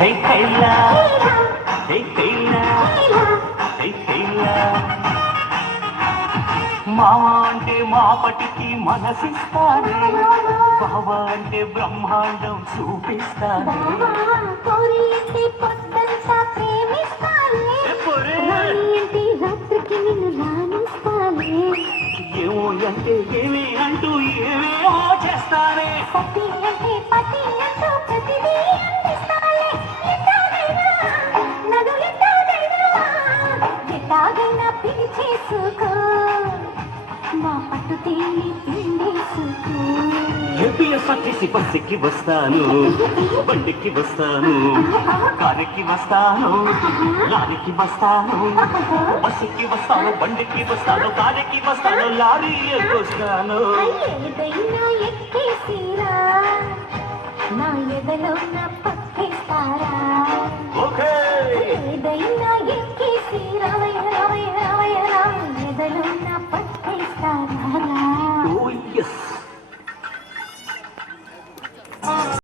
high కైలా high కైలా high కైలా మామ అంటే మాపటికి మనసిస్తానే బావ అంటే బ్రహ్మాండం చూపిస్తానే ఏమో అంటే ఏమి అంటూ ఏమేమో చేస్తానే చేసుకో నా పట్టు తేలి పిండేసుకో ఏపీఎస్ఆర్టీసీ బస్సుకి వస్తాను బండికి వస్తాను కారుకి వస్తాను లారీకి వస్తాను బస్సుకి వస్తాను బండికి వస్తాను కారుకి వస్తాను లారీ ఎక్కొస్తాను ఏదైనా ఎక్కేసిరా నా ఎదలో నా